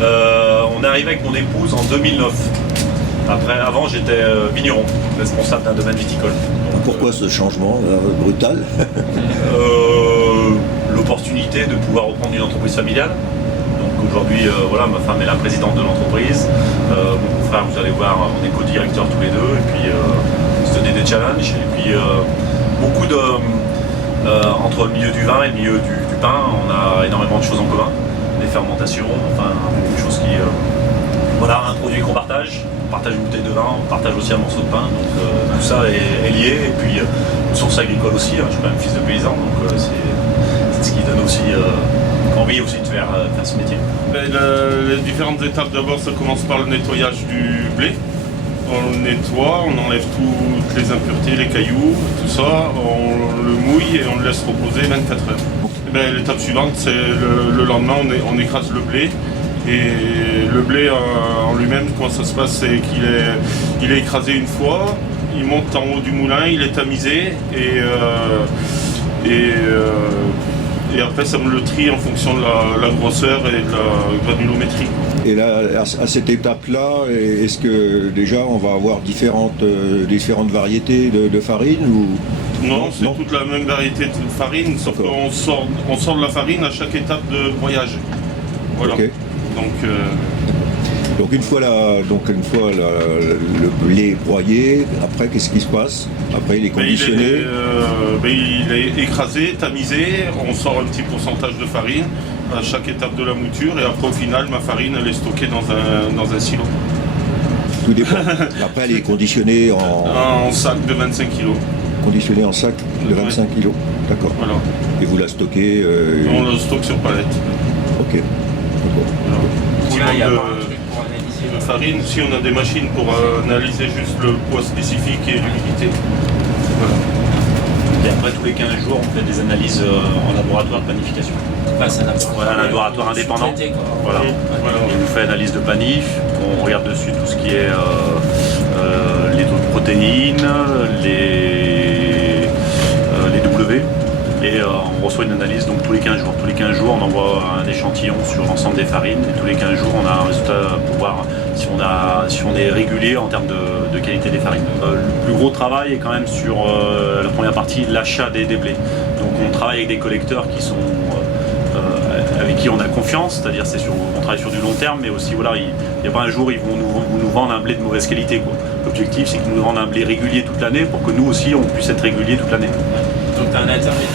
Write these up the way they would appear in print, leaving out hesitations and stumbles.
On est arrivé avec mon épouse en 2009. Avant, j'étais vigneron, responsable d'un domaine viticole. Pourquoi ce changement brutal? L'opportunité de pouvoir reprendre une entreprise familiale. Donc aujourd'hui, voilà, ma femme est la présidente de l'entreprise. Mon frère, vous allez voir, on est co-directeurs tous les deux. Et puis, se donner des challenges. Et puis, beaucoup de... entre le milieu du vin et le milieu du pain, on a énormément de choses en commun. Des fermentations, enfin, beaucoup de choses qui... voilà, un produit qu'on partage. On partage une bouteille de vin, on partage aussi un morceau de pain. Donc, tout ça est lié. Et puis, une source agricole aussi. Hein, je suis quand même fils de paysan. Donc, c'est ce qui donne aussi envie aussi de faire ce métier. Les différentes étapes, d'abord ça commence par le nettoyage du blé. On le nettoie, on enlève toutes les impuretés, les cailloux, tout ça, on le mouille et on le laisse reposer 24 heures. L'étape suivante, c'est le lendemain, on écrase le blé. Et le blé en lui-même, comment ça se passe, c'est qu'il est écrasé une fois, il monte en haut du moulin, il est tamisé et après ça me le trie en fonction de la grosseur et de la granulométrie. Et là, à cette étape-là, est-ce que déjà on va avoir différentes variétés de farine ou... Non, c'est toute la même variété de farine, sauf qu'on sort de la farine à chaque étape de broyage. Voilà. Okay. Donc une fois le blé broyé, après qu'est-ce qui se passe? Après il est conditionné. Il est écrasé, tamisé, on sort un petit pourcentage de farine à chaque étape de la mouture et après au final ma farine elle est stockée dans un silo. Tout dépend. Après elle est conditionnée en sac de 25 kg. Conditionnée en sac de 25 kg, d'accord. Voilà. Et vous la stockez On la stocke sur palette. Ok. Voilà. De farine, si on a des machines pour analyser juste le poids spécifique et l'humidité. Voilà. Et après, tous les 15 jours, on fait des analyses en laboratoire de panification. Voilà, un laboratoire indépendant. Voilà. Il nous fait analyse de panif, on regarde dessus tout ce qui est les taux de protéines, les W. Et on reçoit une analyse donc tous les 15 jours. Tous les 15 jours, on envoie un échantillon sur l'ensemble des farines. Et tous les 15 jours, on a un résultat pour voir si on est régulier en termes de qualité des farines. Le plus gros travail est quand même sur la première partie, l'achat des blés. Donc on travaille avec des collecteurs qui sont avec qui on a confiance, c'est-à-dire on travaille sur du long terme, mais aussi voilà, il n'y a pas un jour ils vont nous vendre un blé de mauvaise qualité, quoi. L'objectif c'est qu'ils nous vendent un blé régulier toute l'année pour que nous aussi on puisse être régulier toute l'année. Donc tu as un intermédiaire.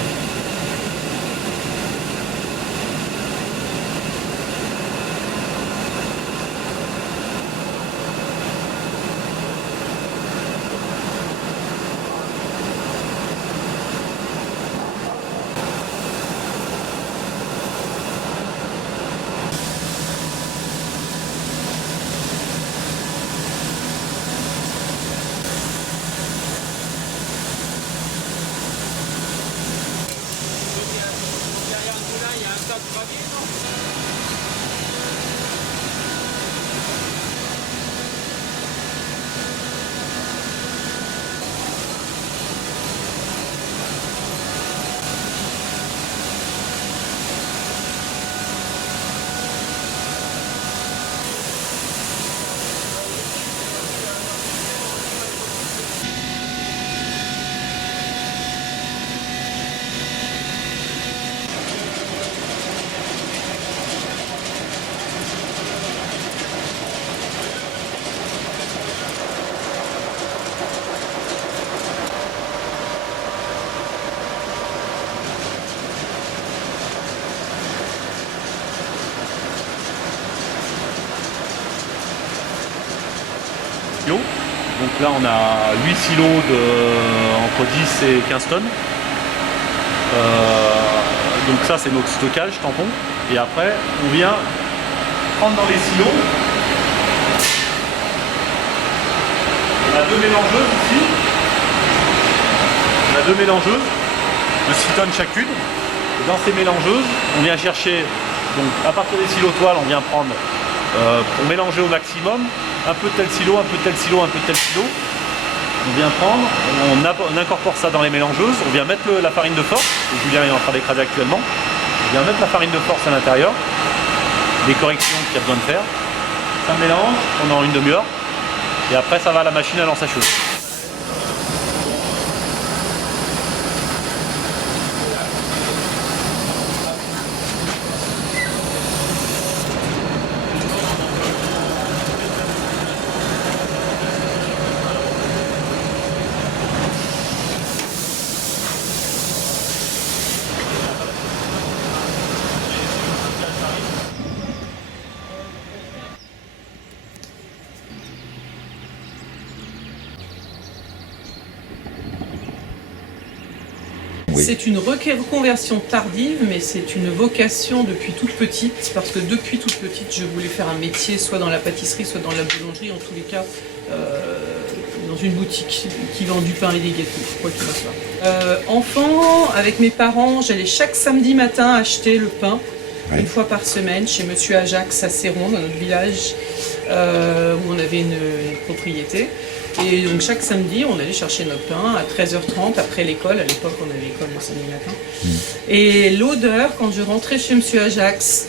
Donc là on a 8 silos entre 10 et 15 tonnes. Donc ça c'est notre stockage tampon. Et après on vient prendre dans les silos. On a deux mélangeuses ici. On a deux mélangeuses de 6 tonnes chacune. Et dans ces mélangeuses, on vient chercher, donc à partir des silos toiles, on vient prendre pour mélanger au maximum un peu de tel silo, un peu de tel silo, un peu de tel silo. On vient prendre, on incorpore ça dans les mélangeuses, on vient mettre la farine de force, que Julien est en train d'écraser actuellement. On vient mettre la farine de force à l'intérieur. les corrections qu'il y a besoin de faire. Ça mélange pendant une demi-heure et après ça va à la machine à l'ensacheuse. Oui. C'est une reconversion tardive, mais c'est une vocation depuis toute petite, parce que depuis toute petite, je voulais faire un métier, soit dans la pâtisserie, soit dans la boulangerie, en tous les cas, dans une boutique qui vend du pain et des gâteaux, quoi qu'il en soit. Enfant, avec mes parents, j'allais chaque samedi matin acheter le pain, une fois par semaine, chez Monsieur Ajax à Céron, dans notre village, où on avait une propriété. Et donc chaque samedi, on allait chercher notre pain à 13h30 après l'école. À l'époque, on avait l'école le samedi matin. Et l'odeur, quand je rentrais chez Monsieur Ajax,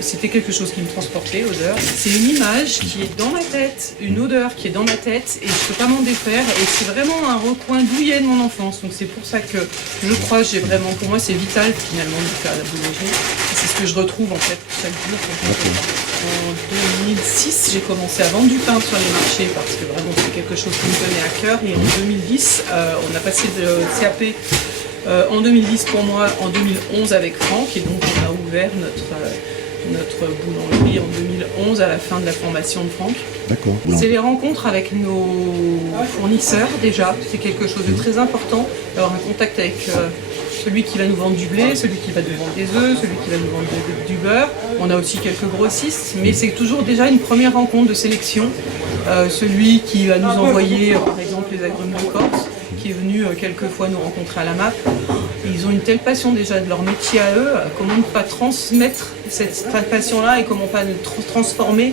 c'était quelque chose qui me transportait, l'odeur. C'est une image qui est dans ma tête, une odeur qui est dans ma tête, et je ne peux pas m'en défaire. Et c'est vraiment un recoin douillet de mon enfance. Donc c'est pour ça que je crois, pour moi, c'est vital finalement de faire la boulangerie. C'est ce que je retrouve en fait chaque jour. En 2006, j'ai commencé à vendre du pain sur les marchés parce que vraiment c'est quelque chose qui me tenait à cœur. Et en 2010, on a passé de CAP en 2010 pour moi, en 2011 avec Franck. Et donc on a ouvert notre boulangerie en 2011 à la fin de la formation de Franck. D'accord. C'est les rencontres avec nos fournisseurs déjà. C'est quelque chose de très important d'avoir un contact avec celui qui va nous vendre du blé, celui qui va nous vendre des œufs, celui qui va nous vendre du beurre. On a aussi quelques grossistes, mais c'est toujours déjà une première rencontre de sélection. Celui qui va nous envoyer, par exemple, les agrumes de Corse, qui est venu quelques fois nous rencontrer à la MAP. Ils ont une telle passion déjà de leur métier à eux, comment ne pas transmettre cette passion-là et comment pas transformer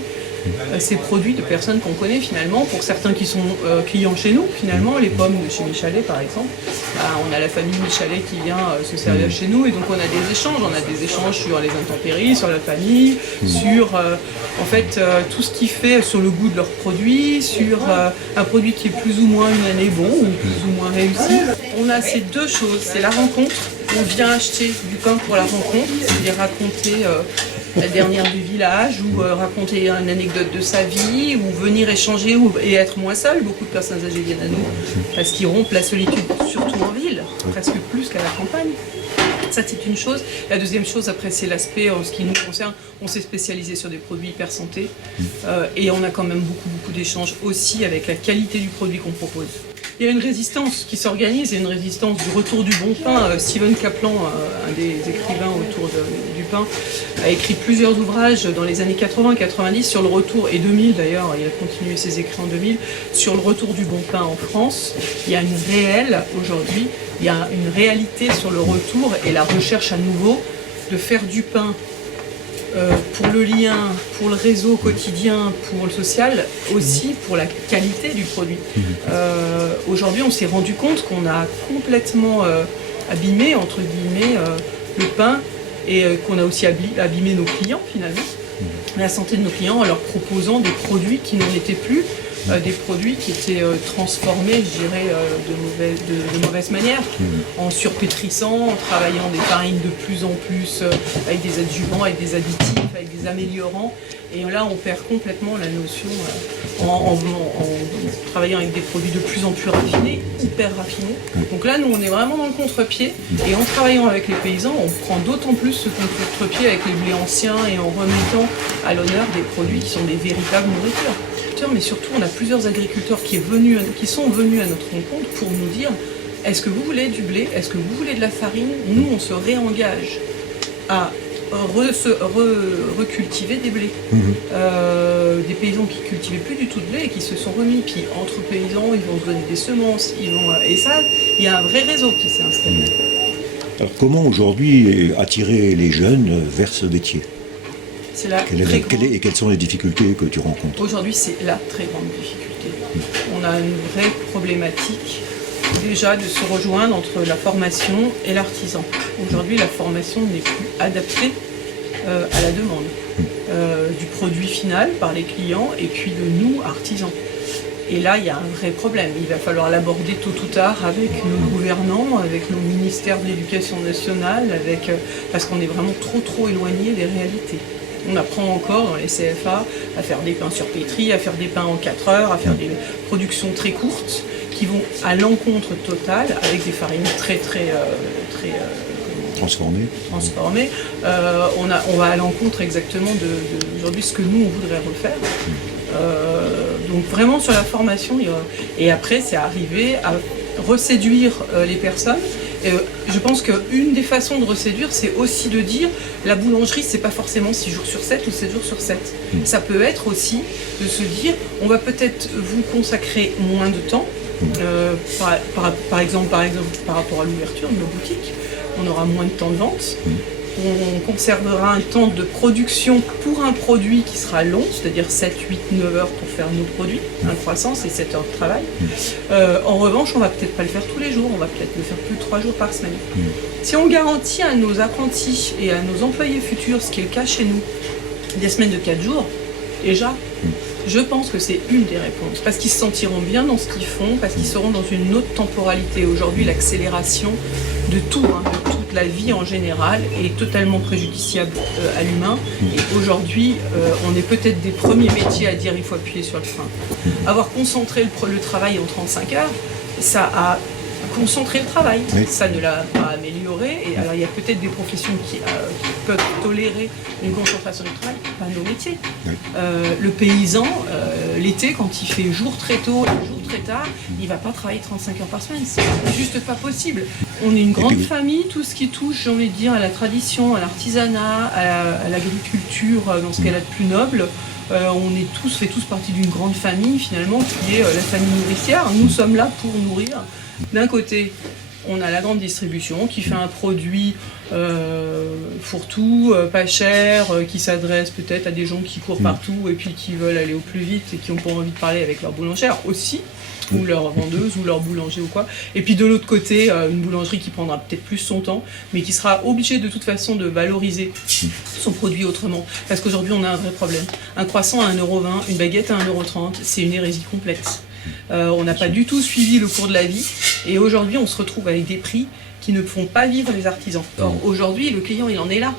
ces produits de personnes qu'on connaît finalement. Pour certains qui sont clients chez nous, finalement, les pommes de chez Michalet par exemple, on a la famille Michalet qui vient se servir chez nous, et donc on a des échanges sur les intempéries, sur la famille, sur en fait tout ce qui fait sur le goût de leurs produits, sur un produit qui est plus ou moins une année bon ou plus ou moins réussi. On a ces deux choses, c'est la rencontre, on vient acheter du pain pour la rencontre, c'est-à-dire raconter la dernière du village, ou raconter une anecdote de sa vie, ou venir échanger et être moins seul. Beaucoup de personnes âgées viennent à nous parce qu'ils rompent la solitude, surtout en ville, presque plus qu'à la campagne. Ça, c'est une chose. La deuxième chose, après, c'est l'aspect, en ce qui nous concerne, on s'est spécialisé sur des produits hyper santé, et on a quand même beaucoup d'échanges aussi avec la qualité du produit qu'on propose. Il y a une résistance qui s'organise, et une résistance du retour du bon pain. Steven Kaplan, un des écrivains autour du pain, a écrit plusieurs ouvrages dans les années 80-90 sur le retour, et 2000 d'ailleurs, il a continué ses écrits en 2000, sur le retour du bon pain en France. Il y a aujourd'hui, il y a une réalité sur le retour et la recherche à nouveau de faire du pain pour le lien, pour le réseau quotidien, pour le social, aussi pour la qualité du produit. Aujourd'hui, on s'est rendu compte qu'on a complètement abîmé, entre guillemets, le pain, et qu'on a aussi abîmé nos clients finalement, la santé de nos clients, en leur proposant des produits qui n'en étaient plus, des produits qui étaient transformés, je dirais, de mauvaise manière, en surpétrissant, en travaillant des farines de plus en plus avec des adjuvants, avec des additifs, avec des améliorants. Et là, on perd complètement la notion en travaillant avec des produits de plus en plus raffinés, hyper raffinés. Donc là, nous, on est vraiment dans le contre-pied. Et en travaillant avec les paysans, on prend d'autant plus ce contre-pied avec les blés anciens, et en remettant à l'honneur des produits qui sont des véritables nourritures. Mais surtout, on a plusieurs agriculteurs qui sont venus à notre rencontre pour nous dire: est-ce que vous voulez du blé? Est-ce que vous voulez de la farine? Nous, on se réengage à recultiver des blés. Des paysans qui cultivaient plus du tout de blé et qui se sont remis. Puis entre paysans, ils vont se donner des semences, et ça, il y a un vrai réseau qui s'est installé. Alors comment aujourd'hui attirer les jeunes vers ce métier? Et quelles sont les difficultés que tu rencontres? Aujourd'hui, c'est la très grande difficulté. On a une vraie problématique déjà de se rejoindre entre la formation et l'artisan. Aujourd'hui, la formation n'est plus adaptée à la demande du produit final par les clients et puis de nous, artisans. Et là, il y a un vrai problème. Il va falloir l'aborder tôt ou tard avec nos gouvernants, avec nos ministères de l'Éducation nationale, parce qu'on est vraiment trop éloigné des réalités. On apprend encore dans les CFA à faire des pains sur pétri, à faire des pains en 4 heures, à faire des productions très courtes qui vont à l'encontre totale avec des farines très transformées. On va à l'encontre exactement de aujourd'hui ce que nous on voudrait refaire. Donc vraiment sur la formation, et après c'est arriver à reséduire les personnes. Je pense qu'une des façons de reséduire, c'est aussi de dire la boulangerie, c'est pas forcément 6 jours sur 7 ou 7 jours sur 7. Ça peut être aussi de se dire, on va peut-être vous consacrer moins de temps, par exemple par rapport à l'ouverture de nos boutiques, on aura moins de temps de vente. On conservera un temps de production pour un produit qui sera long, c'est-à-dire 7, 8, 9 heures pour faire nos produits. Un croissant, c'est 7 heures de travail. En revanche, on va peut-être pas le faire tous les jours, on va peut-être le faire plus de 3 jours par semaine. Si on garantit à nos apprentis et à nos employés futurs, ce qui est le cas chez nous, des semaines de 4 jours, déjà, je pense que c'est une des réponses. Parce qu'ils se sentiront bien dans ce qu'ils font, parce qu'ils seront dans une autre temporalité. Aujourd'hui, l'accélération de tout, de toute la vie en général, est totalement préjudiciable à l'humain. Et aujourd'hui, on est peut-être des premiers métiers à dire il faut appuyer sur le frein. Avoir concentré le travail en 35 heures, ça a concentrer le travail, ça ne l'a pas amélioré. Et alors il y a peut-être des professions qui peuvent tolérer une concentration du travail, pas nos métiers. Le paysan, l'été, quand il fait jour très tôt et jour très tard, il ne va pas travailler 35 heures par semaine, c'est juste pas possible. On est une grande famille, tout ce qui touche, j'ai envie de dire, à la tradition, à l'artisanat, à l'agriculture, dans ce qu'elle a de plus noble. On fait tous partie d'une grande famille finalement qui est la famille nourricière. Nous sommes là pour nourrir. D'un côté, on a la grande distribution qui fait un produit fourre-tout, pas cher, qui s'adresse peut-être à des gens qui courent partout et puis qui veulent aller au plus vite et qui n'ont pas envie de parler avec leur boulangère aussi, ou leur vendeuse, ou leur boulanger ou quoi. Et puis de l'autre côté, une boulangerie qui prendra peut-être plus son temps, mais qui sera obligée de toute façon de valoriser son produit autrement. Parce qu'aujourd'hui, on a un vrai problème. Un croissant à 1,20 €, une baguette à 1,30 €, c'est une hérésie complète. On n'a pas du tout suivi le cours de la vie, et aujourd'hui, on se retrouve avec des prix qui ne font pas vivre les artisans. Or, aujourd'hui, le client, il en est là.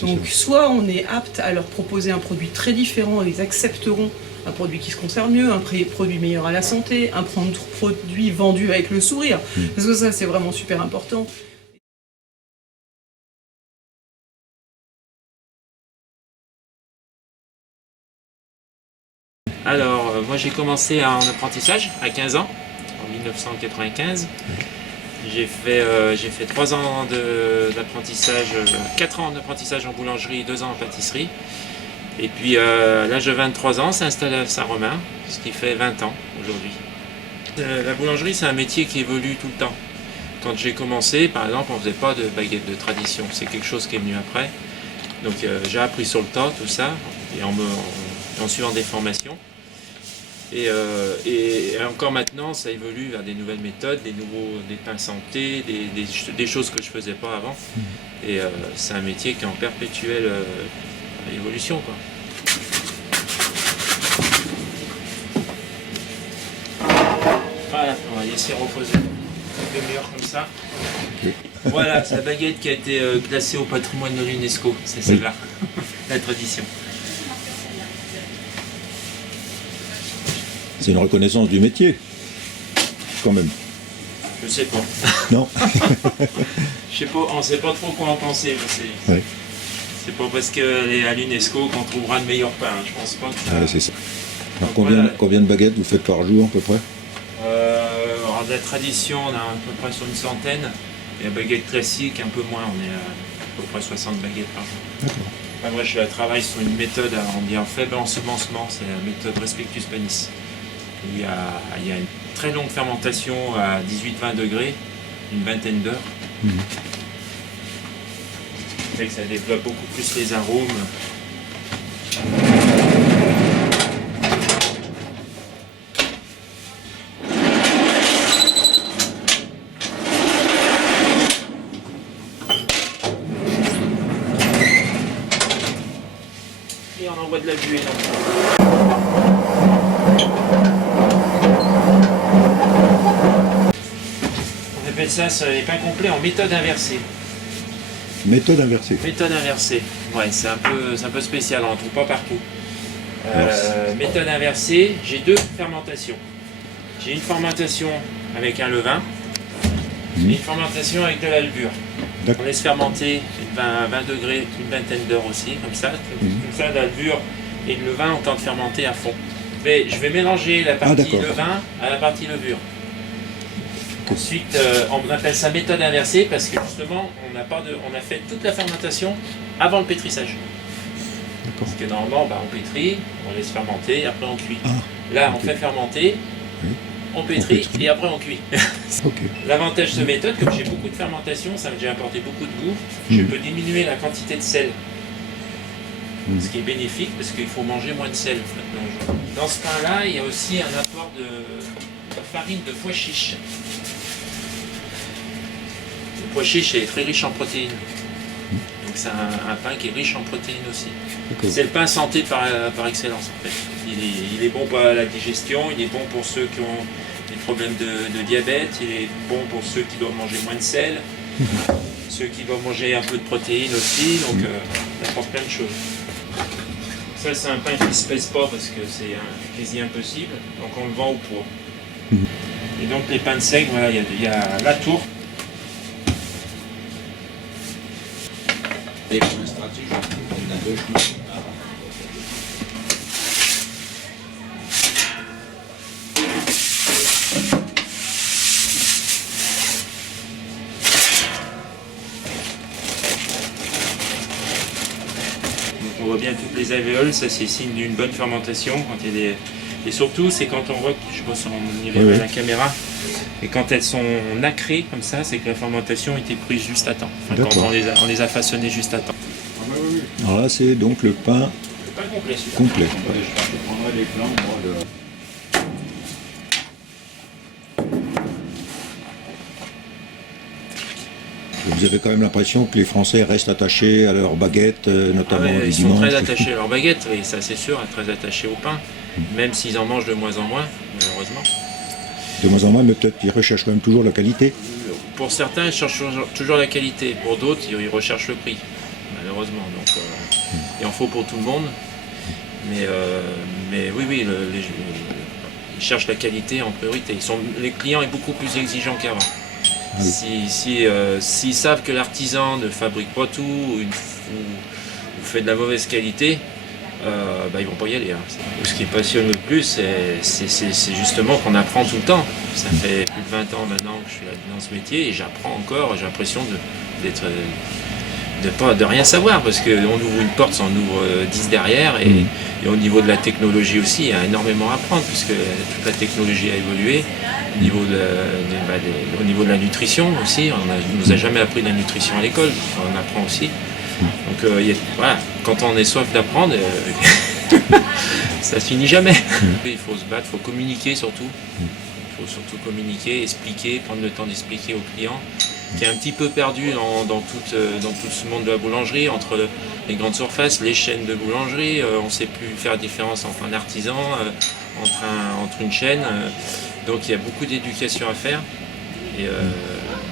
Donc, soit on est apte à leur proposer un produit très différent, et ils accepteront un produit qui se conserve mieux, un produit meilleur à la santé, un produit vendu avec le sourire. Parce que ça, c'est vraiment super important. Alors, moi j'ai commencé en apprentissage à 15 ans, en 1995. J'ai fait 3 ans d'apprentissage, 4 ans d'apprentissage en boulangerie, 2 ans en pâtisserie. Et puis à l'âge de 23 ans, s'est installé à Saint-Romain, ce qui fait 20 ans aujourd'hui. La boulangerie, c'est un métier qui évolue tout le temps. Quand j'ai commencé, par exemple, on ne faisait pas de baguettes de tradition. C'est quelque chose qui est venu après. Donc j'ai appris sur le tas tout ça, et en suivant des formations. Et encore maintenant, ça évolue vers des nouvelles méthodes, des pains santé, des choses que je ne faisais pas avant. Et c'est un métier qui est en perpétuelle évolution, quoi. Voilà, on va laisser reposer une demi-heure comme ça. Voilà, c'est la baguette qui a été classée au patrimoine de l'UNESCO, c'est celle-là, la tradition. C'est une reconnaissance du métier, quand même. Je sais pas. Non. Je sais pas, on sait pas trop quoi en penser. C'est pas parce qu'elle est à l'UNESCO qu'on trouvera le meilleur pain. Je pense pas que ça... Ouais, c'est ça. Alors combien de baguettes vous faites par jour à peu près? Alors de la tradition, on a à peu près sur une centaine. Et la baguette classique, un peu moins. On est à peu près 60 baguettes par jour. D'accord. Enfin, moi, je travaille sur une méthode, on dit en faible ensemencement, c'est la méthode Respectus Panis. Il y a une très longue fermentation à 18-20 degrés, une vingtaine d'heures. Ça fait que ça développe beaucoup plus les arômes. envoie de la buée. On appelle ça les pains complets en méthode inversée. Méthode inversée. Méthode inversée. Ouais, c'est un peu spécial, on ne trouve pas partout. Méthode inversée, j'ai 2 fermentations. J'ai une fermentation avec un levain et une fermentation avec de la levure. On laisse fermenter 20 degrés, une vingtaine d'heures aussi, comme ça. Comme ça, la levure et le levain ont le temps de fermenter à fond. Je vais mélanger la partie levain à la partie levure. Ensuite, on appelle ça méthode inversée parce que justement, on a fait toute la fermentation avant le pétrissage. Parce que normalement, on pétrit, on laisse fermenter, après on cuit. Là, on fait fermenter, on pétrit et après on cuit. L'avantage de cette méthode, comme j'ai beaucoup de fermentation, ça m'a déjà apporté beaucoup de goût, je peux diminuer la quantité de sel. Ce qui est bénéfique parce qu'il faut manger moins de sel. Dans ce pain-là, il y a aussi un apport de farine de pois chiche. Le pois chiche est très riche en protéines. Donc c'est un pain qui est riche en protéines aussi. C'est le pain santé par excellence en fait. Il est bon pour la digestion, il est bon pour ceux qui ont des problèmes de diabète, il est bon pour ceux qui doivent manger moins de sel, ceux qui doivent manger un peu de protéines aussi, donc il apporte plein de choses. Ça c'est un pain qui ne se pèse pas parce que c'est quasi impossible, donc on le vend au poids. Et donc les pains de seigle, voilà, il y a la tour. On voit bien toutes les alvéoles, ça c'est signe d'une bonne fermentation. Quand il y a et surtout, c'est quand on voit, je pense on y verra à la caméra, et quand elles sont nacrées comme ça, c'est que la fermentation était prise juste à temps. Enfin, quand on les a façonnées juste à temps. Alors là, c'est donc le pain complet. Complet. Je prendrai les plans, moi, Vous avez quand même l'impression que les Français restent attachés à leurs baguettes, notamment les ils dimanches. sont très attachés à leurs baguettes, oui, ça c'est sûr, très attachés au pain, même s'ils en mangent de moins en moins, malheureusement. De moins en moins, mais peut-être qu'ils recherchent quand même toujours la qualité. Pour certains, ils cherchent toujours la qualité, pour d'autres, ils recherchent le prix, malheureusement. Donc, il en faut pour tout le monde, mais oui, ils cherchent la qualité en priorité. Les clients sont beaucoup plus exigeants qu'avant. S'ils savent que l'artisan ne fabrique pas tout ou fait de la mauvaise qualité, ils vont pas y aller. Ce qui passionne le plus, c'est justement qu'on apprend tout le temps. Ça fait plus de 20 ans maintenant que je suis dans ce métier et j'apprends encore. J'ai l'impression de rien savoir parce qu'on ouvre une porte, ça en ouvre 10 derrière et au niveau de la technologie aussi, il y a énormément à apprendre puisque toute la technologie a évolué. Au niveau de la nutrition aussi, on ne nous a jamais appris de la nutrition à l'école, on apprend aussi. Donc voilà, quand on est soif d'apprendre, ça ne se finit jamais. Il faut se battre, il faut communiquer surtout. Il faut surtout communiquer, expliquer, prendre le temps d'expliquer aux clients, qui est un petit peu perdu dans tout ce monde de la boulangerie, entre les grandes surfaces, les chaînes de boulangerie, on ne sait plus faire la différence entre un artisan, entre une chaîne. Donc il y a beaucoup d'éducation à faire. Et,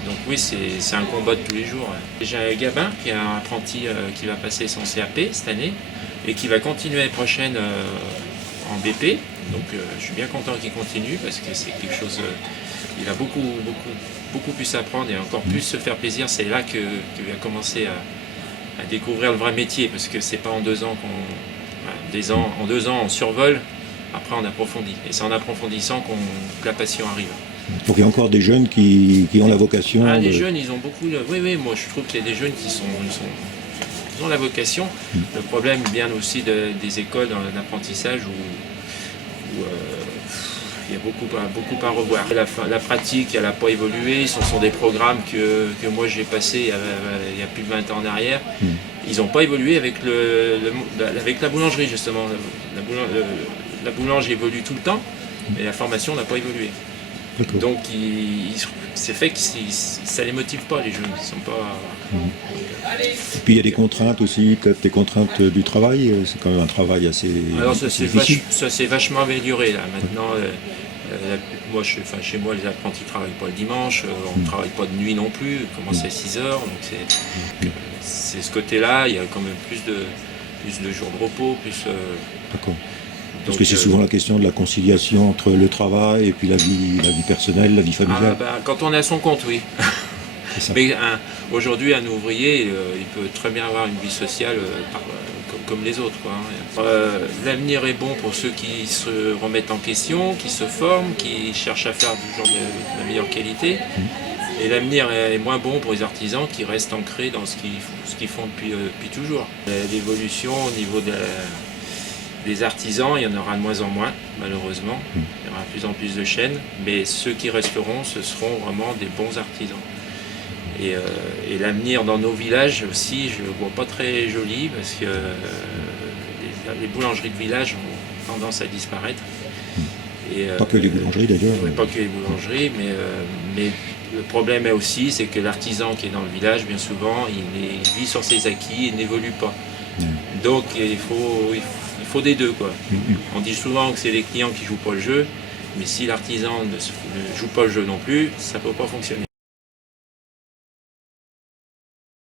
donc oui, c'est un combat de tous les jours. J'ai un Gabin qui est un apprenti qui va passer son CAP cette année et qui va continuer l'année prochaine en BP. Donc je suis bien content qu'il continue parce que c'est quelque chose... il a beaucoup plus à apprendre et encore plus se faire plaisir. C'est là qu'il va commencer à découvrir le vrai métier parce que c'est pas en 2 ans en 2 ans on survole, après on approfondit. Et c'est en approfondissant que la passion arrive. Donc il y a encore des jeunes qui ont la vocation. Les jeunes, ils ont beaucoup. Oui, moi je trouve qu'il y a des jeunes qui ils ont la vocation. Le problème vient aussi des écoles dans l'apprentissage où il y a beaucoup à revoir. La pratique, elle n'a pas évolué. Ce sont des programmes que moi j'ai passés il y a plus de 20 ans en arrière. Ils n'ont pas évolué avec la boulangerie justement. La boulange évolue tout le temps, mais la formation n'a pas évolué. Donc c'est fait que ça les motive pas, les jeunes. Ils sont pas. Et puis il y a des contraintes aussi, peut-être des contraintes du travail. C'est quand même un travail assez. Alors ça difficile. c'est vachement amélioré là. Maintenant, chez moi, les apprentis ne travaillent pas le dimanche. On ne travaille pas de nuit non plus. On commence à 6 heures. Donc c'est ce côté-là. Il y a quand même plus de jours de repos, D'accord. Parce que c'est souvent la question de la conciliation entre le travail et puis la vie personnelle, la vie familiale. Quand on est à son compte, oui. Mais aujourd'hui, un ouvrier, il peut très bien avoir une vie sociale comme les autres, quoi. L'avenir est bon pour ceux qui se remettent en question, qui se forment, qui cherchent à faire du genre de la meilleure qualité. Et l'avenir est moins bon pour les artisans qui restent ancrés dans ce qu'ils font depuis toujours. L'évolution au niveau des artisans, il y en aura de moins en moins, malheureusement. Il y aura de plus en plus de chaînes, mais ceux qui resteront, ce seront vraiment des bons artisans. Et l'avenir dans nos villages aussi, je ne le vois pas très joli, parce que les boulangeries de village ont tendance à disparaître. Pas que les boulangeries d'ailleurs. Pas que les boulangeries, mais le problème est aussi, c'est que l'artisan qui est dans le village, bien souvent, il vit sur ses acquis et n'évolue pas. Donc il faut des deux, quoi. On dit souvent que c'est les clients qui ne jouent pas le jeu, mais si l'artisan ne joue pas le jeu non plus, ça ne peut pas fonctionner.